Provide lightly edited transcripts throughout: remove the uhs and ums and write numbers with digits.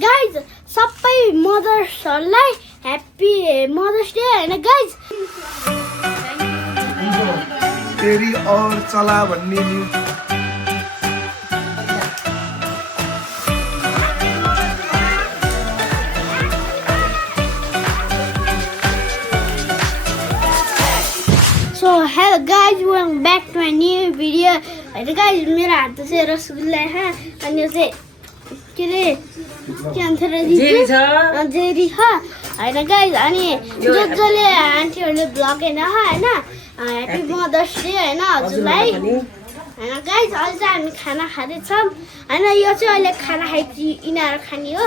Guys सबै मदर्सहरूलाई happy mothers day हैन guys तेरी और चला भन्ने So hello guys, welcome back to a new video. हैन गाइज मेरो हात चाहिँ रसगुल्ला है अनि यो चाहिँ के रे के भन्छ र जेरी छ जेरी ह हैन गाइज अनि जसले आन्टीहरूले ब्लग हेर्न हैन ह्याप्पी मदर्स डे हैन हजुरलाई हैन गाइज अहिले चाहिँ हामी खाना खाँदैछौँ हैन यो चाहिँ अहिले खाना खाएपछि यिनीहरू खाने हो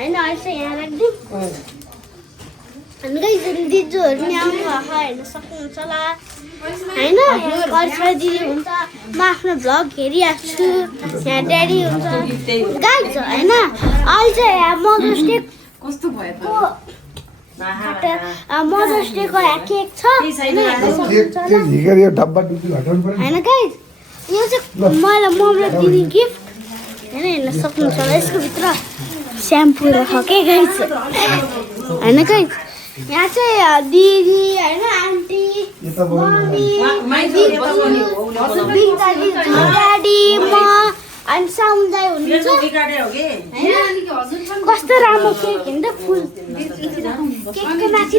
हैन अहिले चाहिँ यहाँ राख्दिउँ अनि गाइज दिजुहरू नि आउनु भएको हेर्न सक्नुहुन्छ होला हैन परिचय दिदी हुन्छ म आफ्नो भ्लग हेरिरहेको छु यहाँ ड्याडी हुन्छ गाइज हैन अहिले चाहिँ यहाँ मदर्स डे कस्तो भयो त मदर्स डे को केक छ हैन गाइज यो चाहिँ मलाई मम्मीले दिने गिफ्ट हैन हेर्न सक्नुहुन्छ होला यसको भित्र स्याम्पू राख के गाइज हैन गाइज यहाँ चाहिँ दिदी हैन आन्टी मम्मी ड्याडी म अनि सामुदाय हुनुहुन्छ कस्तो राम्रो केक हेर्नु त फुल केकको माथि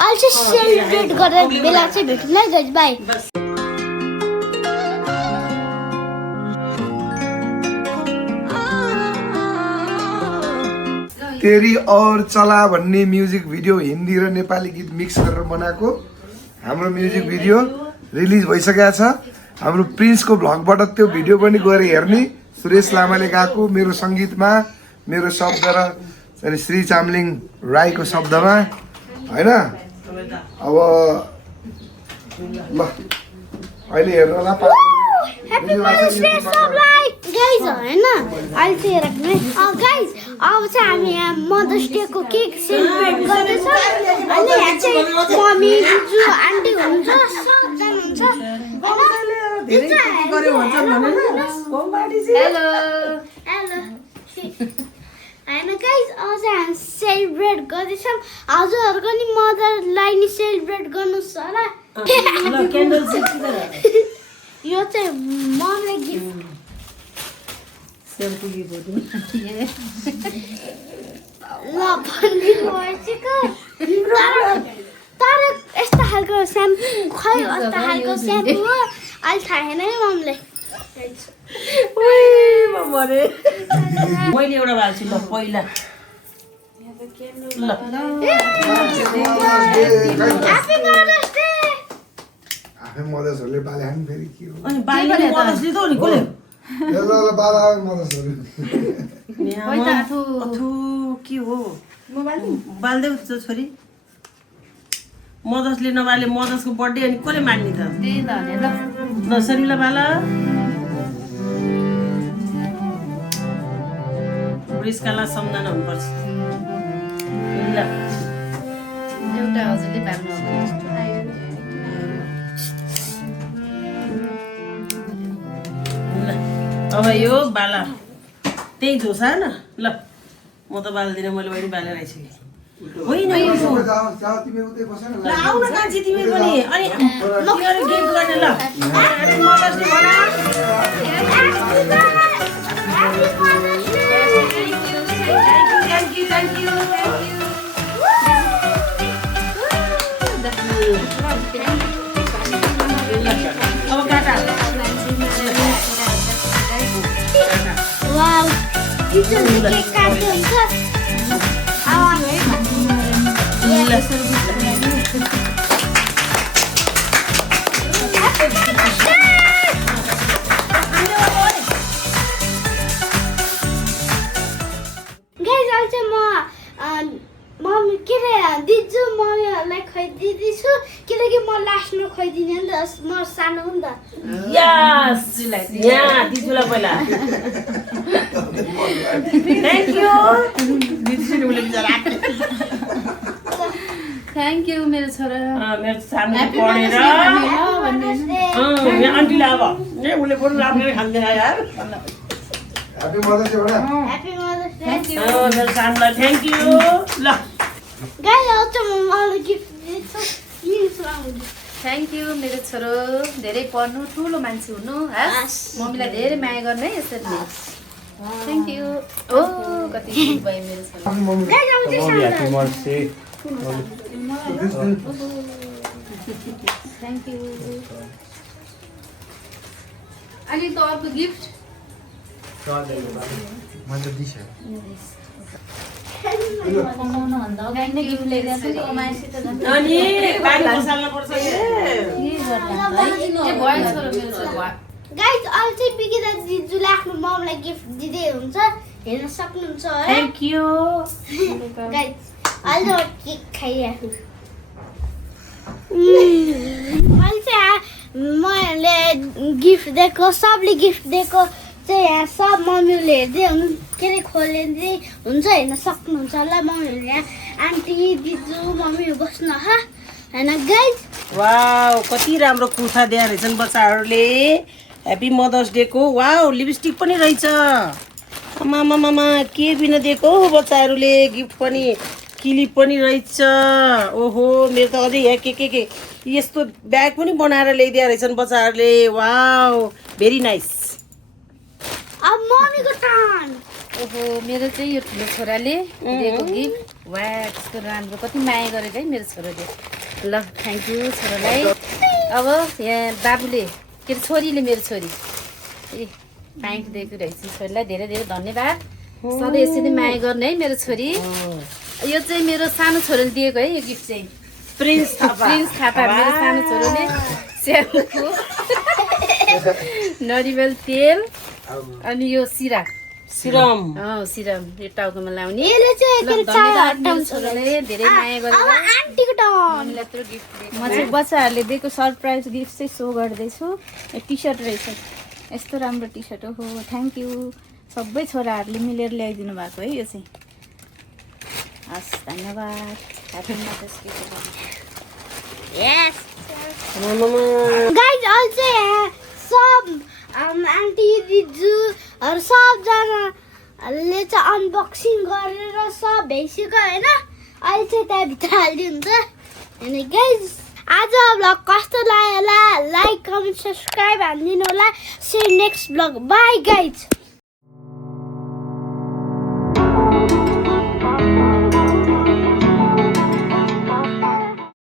अहिले चाहिँ सेलिब्रेट गरेर बेला चाहिँ भेटौँ है गाइज बाई तेरी और चला भन्ने म्युजिक भिडियो हिन्दी र नेपाली गीत मिक्स गरेर बनाएको हाम्रो म्युजिक भिडियो रिलिज भइसकेको छ हाम्रो प्रिन्सको भ्लगबाट त्यो भिडियो पनि गएर हेर्ने सुरेश लामाले गाएको मेरो सङ्गीतमा मेरो शब्द र श्री चामलिङ राईको शब्दमा हैन अब ल अहिले हेर्नु होला Happy Mother's Day सबलाई गाइज हैन अहिले चाहिँ राख्ने गाइज अब चाहिँ हामी यहाँ मदर्स डे को केक सेलिब्रेट गर्दैछ अनि यहाँ चाहिँ मम्मी जुजु आन्टी हुनुहुन्छ सबजना हुन्छ हेलो हेलो हैन गाइज अब चाहिँ हामी सेलिब्रेट गर्दैछौँ हजुरहरूको नि मदरलाई नि सेलिब्रेट गर्नुहोस् होला यो चाहिँ मम्मीले गिफ्ट ल तर यस्तो खालको स्याम्पू खै यस्तो खालको स्याम्पू हो अहिले थाहा छैन है मम्मीले मैले एउटा भाल्छु ल पहिला ल ह्याप्पी मदर्स डे आफै मदर्सहरूले बाले हान्नु फेरि के हो अनि बाइले मदर्सले त नि कोले ल बाला मदर्सहरू अथु के हो बाल्दै उठ्छ छोरी मदर्सले नबाले मदर्सको बर्थडे अनि कसले मान्ने त त्यही त भने ल नर्सरी ल बाला ब्रिस्काला सम्झना हुनुपर्छ ल एउटा हजुरले बाल्नु अब यो बाला त्यही झोसा न ल म त बाल्दिनँ मैले पनि बालेर आइसकेँ होइन आउन कान्छी तिमी पनि अनि गिफ्ट गर्ने ल मदर्स डे भन थ्याङ्क यू अब काटा वाउ टिचरले केक काट्दै हुन्छ गाइज अहिले चाहिँ मम्मी के रे दिजु मम्मीहरूलाई खुवाइदिँदैछु किनकि म लास्टमा खुवाइदिने नि त म सानो हो नि त यस यहाँ दिजुलाई पहिला थ्याङ्क यू दिजुले उले बिचारा थ्याङ्क यू मेरो छोरा मेरो सानो पढेर यहाँ आन्टीलाई अब उसले बरु राम्रै खाँदैन यार ह्यापी मदर्स डे भन happy mother's day thank you मेरो सानोलाई थ्याङ्क यू ल गाइस आज म मलाई गिफ्ट दिन्छु प्लिज थ्याङ्क यू मेरो छोरो धेरै पढ्नु ठुलो मान्छे हुनु हस् मम्मीलाई धेरै माया गर्नु है यसरी नै थ्याङ्क यू ओ कति खुसी भयो मेरो छोरो mummy Happy Mother's Day. Thank you अनि त अर्को गिफ्ट मैले दिशा थ्याङ्क यू गिफ्ट अनि पानी बसाल्नु पर्छ के गाइस अहिले चाहिँ बिकिरा जिजुले आफ्नो ममलाई गिफ्ट दिँदै हुन्छ हेर्न सक्नुहुन्छ है थ्याङ्क यू गाइस अहिले म केक खाइरहेको मैले चाहिँ मैले गिफ्ट दिएको सबले गिफ्ट दिएको चाहिँ यहाँ सब मम्मीले हेर्दै हुनु के अरे खोलिँदै हुन्छ हेर्न सक्नुहुन्छ होला मम्मीहरू यहाँ आन्टी दिजु मम्मीहरू बस्नु होइन गाइस वाउ कति राम्रो कुर्ता दिएर रहेछन् बच्चाहरूले ह्याप्पी मदर्स डेको वाउ लिपस्टिक पनि रहेछ आमामामा के बिना दिएको हो बच्चाहरूले गिफ्ट पनि क्लिप पनि रहेछ ओहो मेरो त अझै यहाँ के यस्तो ब्याग पनि बनाएर ल्याइदिएर रहेछन् बच्चाहरूले वाउ भेरी नाइस अब मम्मीको टर्न ओहो मेरो चाहिँ यो ठुलो छोराले दिएको गिफ्ट वा कस्तो राम्रो कति माया गरेको है मेरो छोराले ल थ्याङ्क यू छोरालाई अब यहाँ बाबुले के अरे छोरीले मेरो छोरी ए प्यान्ट दिएको रहेछ छोरीलाई धेरै धेरै धन्यवाद सधैँ यसरी माया गर्ने है मेरो छोरी यो चाहिँ मेरो सानो छोरोले दिएको है यो गिफ्ट चाहिँ प्रिन्स प्रिन्स थापा मेरो सानो छोरोले स्याम्पू नरिवल तेल अनि यो सिरा सिरम सिरम यो टाउकोमा लाउने यसले चाहिँ ल, के अरे धन्यवाद मेरो छोराले धेरै माया अब गरेर आन्टीको टर्न हामीलाई यत्रो गिफ्ट दिएको म चाहिँ बच्चाहरूले दिएको सरप्राइज गिफ्ट चाहिँ सो गर्दैछु यो टी सर्ट रहेछ यस्तो राम्रो टी सर्ट हो थ्याङ्क यू सबै छोराहरूले मिलेर ल्याइदिनु भएको है यो चाहिँ हस् धन्यवाद ह्यापी मदर्स डे यस गाइस अहिले चाहिँ यहाँ सब आन्टी दिजुहरू सबजनाले चाहिँ अनबक्सिङ गरेर सब भइसक्यो होइन अहिले चाहिँ त्यहाँभित्र हालिदिनुहुन्छ अनि गाइस आज भ्लग कस्तो लाग्यो होला लाइक कमेन्ट सब्सक्राइब हालिदिनु होला see next vlog bye guys